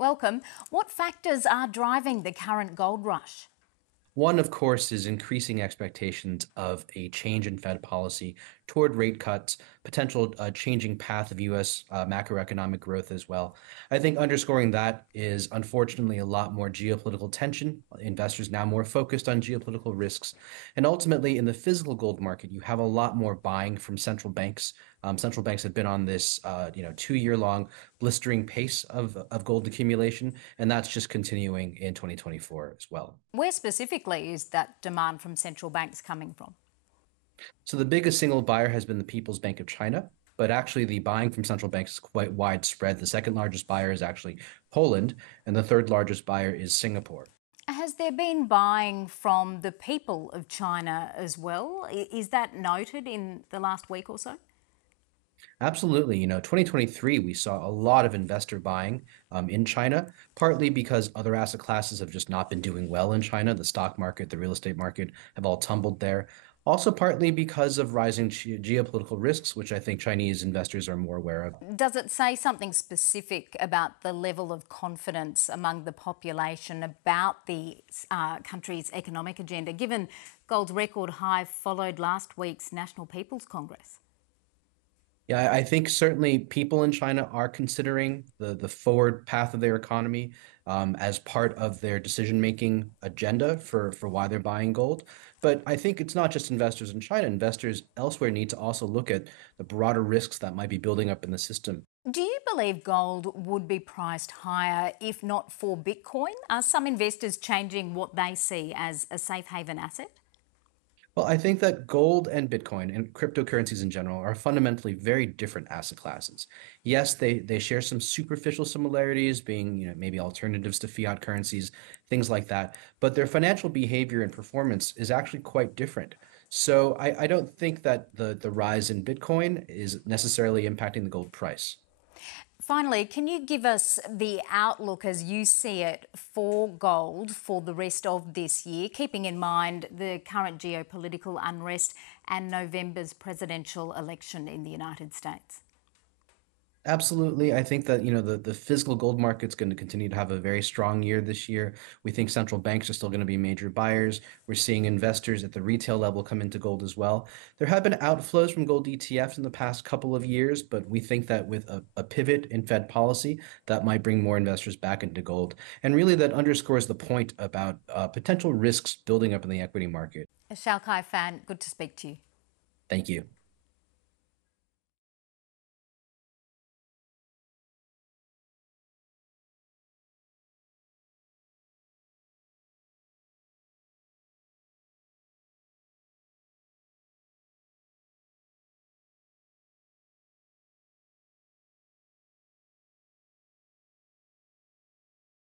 Welcome. What factors are driving the current gold rush? One, of course, is increasing expectations of a change in Fed policy toward rate cuts, potential changing path of U.S. Macroeconomic growth as well. I think underscoring that is unfortunately a lot more geopolitical tension. Investors now more focused on geopolitical risks. And ultimately, in the physical gold market, you have a lot more buying from central banks. Central banks have been on this, 2-year long blistering pace of gold accumulation, and that's just continuing in 2024 as well. Where specifically is that demand from central banks coming from? So the biggest single buyer has been the People's Bank of China, but actually the buying from central banks is quite widespread. The second largest buyer is actually Poland, and the third largest buyer is Singapore. Has there been buying from the people of China as well? Is that noted in the last week or so? Absolutely. 2023, we saw a lot of investor buying in China, partly because other asset classes have just not been doing well in China. The stock market, the real estate market have all tumbled there. Also, partly because of rising geopolitical risks, which I think Chinese investors are more aware of. Does it say something specific about the level of confidence among the population about the country's economic agenda, given gold's record high followed last week's National People's Congress? Yeah, I think certainly people in China are considering the forward path of their economy as part of their decision-making agenda for why they're buying gold. But I think it's not just investors in China. Investors elsewhere need to also look at the broader risks that might be building up in the system. Do you believe gold would be priced higher if not for Bitcoin? Are some investors changing what they see as a safe haven asset? Well, I think that gold and Bitcoin and cryptocurrencies in general are fundamentally very different asset classes. Yes, they share some superficial similarities, being, maybe alternatives to fiat currencies, things like that, but their financial behavior and performance is actually quite different. So I don't think that the rise in Bitcoin is necessarily impacting the gold price. Finally, can you give us the outlook as you see it for gold for the rest of this year, keeping in mind the current geopolitical unrest and November's presidential election in the United States? Absolutely. I think that, the physical gold market's going to continue to have a very strong year this year. We think central banks are still going to be major buyers. We're seeing investors at the retail level come into gold as well. There have been outflows from gold ETFs in the past couple of years, but we think that with a pivot in Fed policy, that might bring more investors back into gold. And really, that underscores the point about potential risks building up in the equity market. A Shaokai fan, good to speak to you. Thank you.